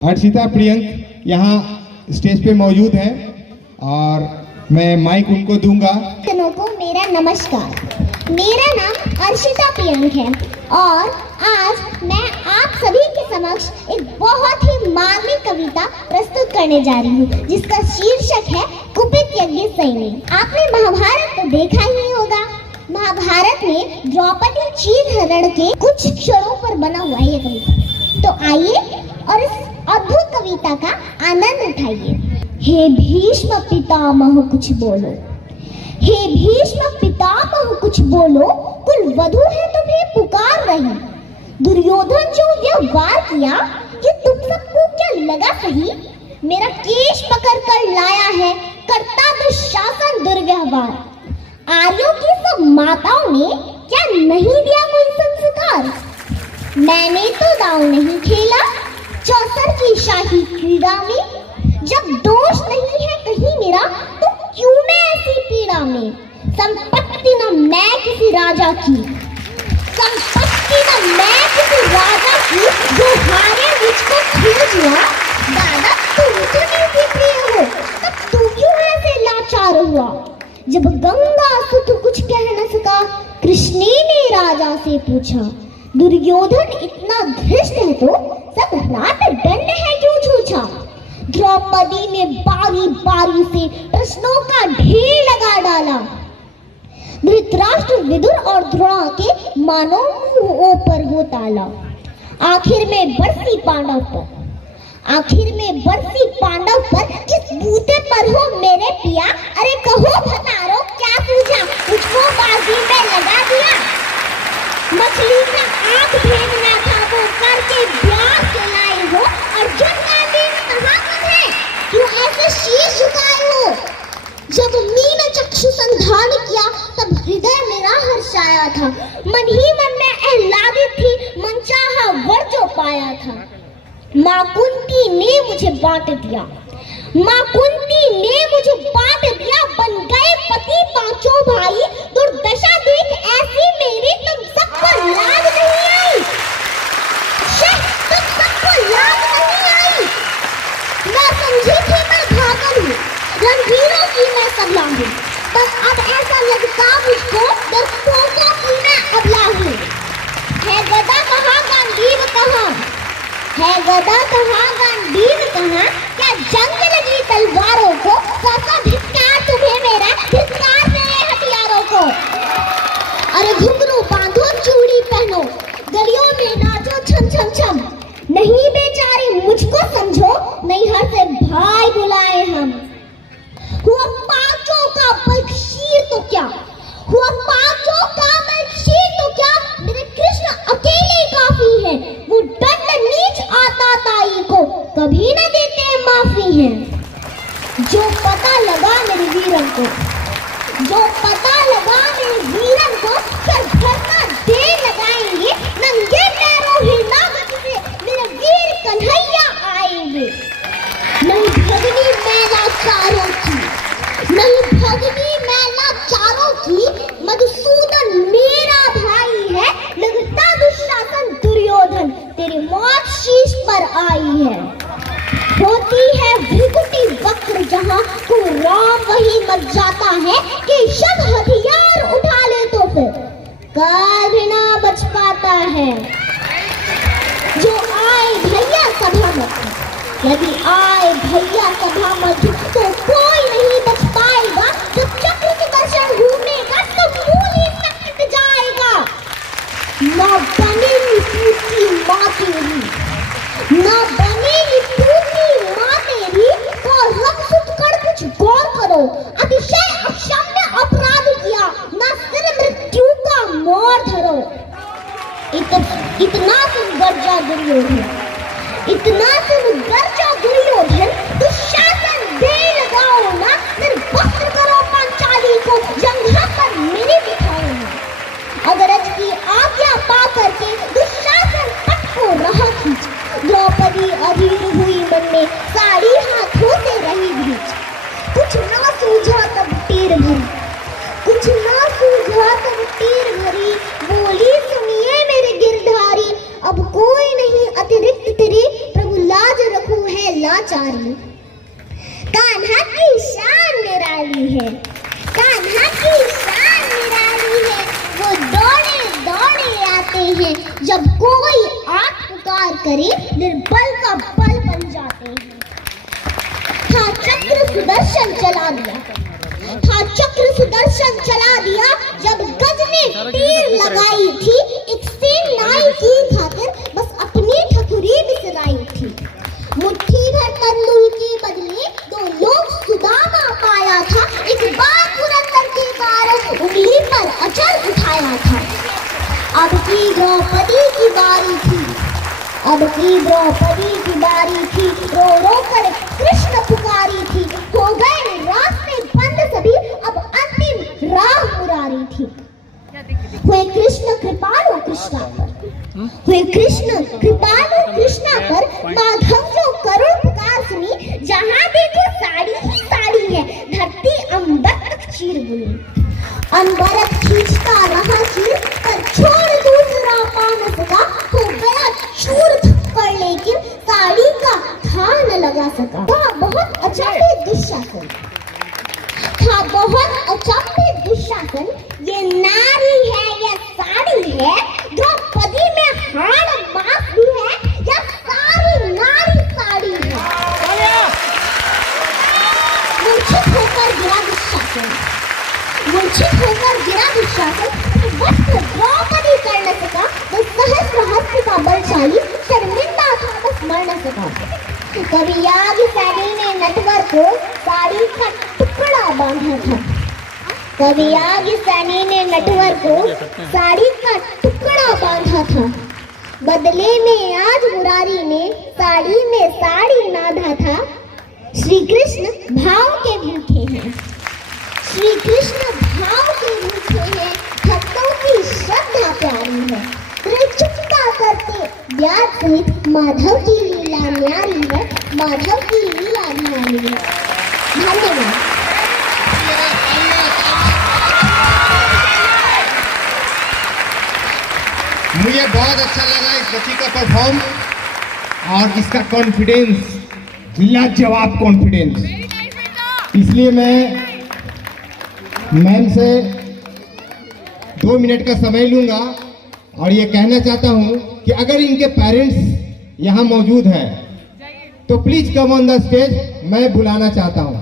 हर्षिता प्रियंक यहाँ स्टेज पे मौजूद हैं और मैं माइक उनको दूंगा। को मेरा नमस्कार। मेरा नाम हर्षिता प्रियंक है और आज मैं आप सभी के समक्ष एक बहुत ही मार्मिक कविता प्रस्तुत करने जा रही हूँ जिसका शीर्षक है कुपित यज्ञ सैनिक। आपने महाभारत तो देखा ही होगा। महाभारत में द्रौपदी चीरहरण के कुछ क्षणों पर बना हुआ है ये कविता। तो आइए और इस अद्भुत कविता का आनंद उठाइए। हे भीष्म पितामह कुछ बोलो, हे भीष्म पितामह कुछ बोलो, कुल वधू है तुम्हें पुकार रही। दुर्योधन जो यह वार किया कि तुम सबको क्या लगा सही। मेरा केश पकड़ कर लाया है करता दुशासन दुर्व्यवहार। आर्यों की सब माताओं ने क्या नहीं दिया कोई संस्कार। मैंने तो दांव नहीं खेला चौसर की शाही क्रीड़ा में। जब दोष नहीं है कहीं मेरा तो क्यों मैं ऐसी पीड़ा में। संपत्ति न मैं किसी राजा की, संपत्ति न मैं किसी राजा की, जो हारे मुझको खींचिया। दादा तुम तो नीति प्रिय हो, तब तू क्यों ऐसे लाचार हुआ। जब गंगा सुत कुछ कह न सका, कृष्ण ने राजा से पूछा। दुर्योधन इतना धृष्ट है तो सब रात दंड है क्यों छूछा। द्रौपदी ने बारी बारी से प्रश्नों का ढेर लगा डाला। धृतराष्ट्र विदुर और द्रोण के मानो मुंहों पर हो ताला। आखिर में बरसी पांडव पर, आखिर में बरसी पांडव पर किस बूते पर हो मेरे पिया। अरे कहो भतारो क्या सूझा, मुझको बाजी में लगा दिया। मछली का आंख फेंकना था वो करके ब्याह के लाए हो। अर्जुन गांधी ने कहा कब है क्यों ऐसे शीश झुकाए हो। जब मीन चक्षु संधान किया तब हृदय मेरा हर्षाया था। मन ही मन में आह्लादित थी मन चाहा वर जो पाया था। माँ कुंती ने मुझे बांट दिया, माँ कुंती ने मुझे बांट दिया। बन गए पति पांचों भाई, दुर्दशा देख ऐसी मेरी तुम सबको लाज नहीं आई। तुम सबको लाज नहीं आई। मैं समझी थी मैं भागल हूँ, रणवीरों की मैं सबला हूँ। बस अब ऐसा लगता मुझको दर्शकों की मैं अबला हूँ। है गदा कहाँ गांडीव कहाँ, है गदा कहाँ गांडीव कहाँ। क्या जंग लगी तलवारों को, कैसा धिक्कार तुम्हें मेरा, धिक्कार मेरे हथियारों को। अरे घुंघरू बांधो चूड़ी पहनो, गलियों में नाचो छम छम छम। नहीं बेचारी मुझको समझो, नैहर से भाई बुलाए हम। हुआ पांचों का बलशीर तो क्या, हुआ पांचों का बलशीर तो क्या। मेरे कृष्ण अकेले काफी है, वो दंड नीच आता ताई को कभी न देते माफी है। जो पता लगा मेरे वीरन को, जो पता लगा मेरे वीरन को, फिर धरना दे लगाएंगे। नंगे पैरों हिलावत से मेरे वीर कन्हैया आएंगे। नहीं भगनी मैला चारों की, नहीं भगनी मैला चारों की। मधुसूदन मेरा भाई है, लगता दुशासन दुर्योधन तेरी मौत शीश पर आई है। होती है भृकुटी वक्र जहाँ को राम वही मच जाता है कि शब हथियार उठा ले तो फिर काल भी ना बच पाता है। जो आए भैया सभा मध्य, यदि आए भैया सभा मध्य तो कोई नहीं बच पाएगा। जब चक्र सुदर्शन घूमेगा तो मूल ही कट जाएगा। ना बनेगी पूती माँ तेरी, ना बनेगी पूती माँ तेरी। तो रक्षित कर कुछ गौर करो, अतिशय अक्षम्य अपराध किया, ना सिर मृत्यु का मोर धरो। इतना तुम गर्जा दुर्योधन, इतना तुम गर्जा दुर्योधन। दुशासन दे लगाओ ना, निर्वस्त्र करो पांचाली को, जंघा पर मेरे बिठाओ ना। अगरज की आज्ञा पा करके दुशासन पट को रहा खींच। द्रौपदी अधीर हुई मन में, साड़ी हाथों से रही भींच। कुछ ना सूझा तब तीर भरी, कुछ ना सूझा तब तीर भरी। बोली सुनिए मेरे गिरधारी, अब कोई नहीं अतिरिक्त तेरी, प्रभु लाज रखो लाचारी। कान्हा की शान निराली है, कान्हा की शान निराली है। वो दौड़े दौड़े आते हैं, जब कोई आग पुकार करे निर्बल का बल बन जाते हैं। हाँ चक्र सुदर्शन चला दिया, हाँ चक्र सुदर्शन चला दिया। जब गज ने तीर लगाई थी, एक सेनाई की खातिर बस अपनी ठकुरी बिसराई थी। मुट्ठी भर तंदूर के बदले 2 लोग सुदामा पाया था। एक बार पुरंदर के कारण उंगली पर अचल उठाया था। अब की द्रौपदी की बारी थी, अब की द्रौपदी की बारी थी। रो रो कर कृष्ण पुकारी थी। हो गए रास्ते बंद सभी, अब अंतिम राह मुरारी थी। हुए कृष्ण कृपालु कृष्णा पर, हुए कृष्ण कृपालु कृष्णा पर। माधव जो करुण पुकार सुनी, जहाँ देखो साड़ी ही साड़ी है। धरती अंबर तक चीर बुनी, अनवरत खींचता रहा चीर, पर छोड़ दूसरा पा न सका। हो गया चूर थप्पड़, लेकिन साड़ी का था न लगा सका। था बहुत अचंभित दुशासन, था बहुत अचंभित दुशासन। ये नारी है या साड़ी है, द्रौपदी में हाड़ मास भी है या सारी नारी साड़ी है। मूर्छित होकर गिरा दुशासन, मूर्छित होकर गिरा दुशासन। वस्त्र द्रौपदी कर न सका, वो सहस्र हस्त का बलशाली शर्मिंदा था, बस मर न सका। कभी यागी सैनी ने नटवर को साड़ी का टुकड़ा बांधा था, कभी यागी सैनी ने नटवर को साड़ी का टुकड़ा बांधा था। बदले में आज मुरारी ने साड़ी में साड़ी नाधा था। श्री कृष्ण भाव के भूखे हैं, श्री कृष्ण भाव के भूखे हैं। भक्तों की श्रद्धा प्यारी है, चुपता करते व्यास सहित। माधव की लीला न्यारी है, माधव की लीला न्यारी है। धन्यवाद। मुझे बहुत अच्छा लगा इस बच्ची का परफॉर्म और इसका कॉन्फिडेंस, लाजवाब कॉन्फिडेंस। इसलिए मैं मैम से 2 मिनट का समय लूंगा और ये कहना चाहता हूं कि अगर इनके पेरेंट्स यहाँ मौजूद हैं तो please come on the stage, मैं बुलाना चाहता हूं।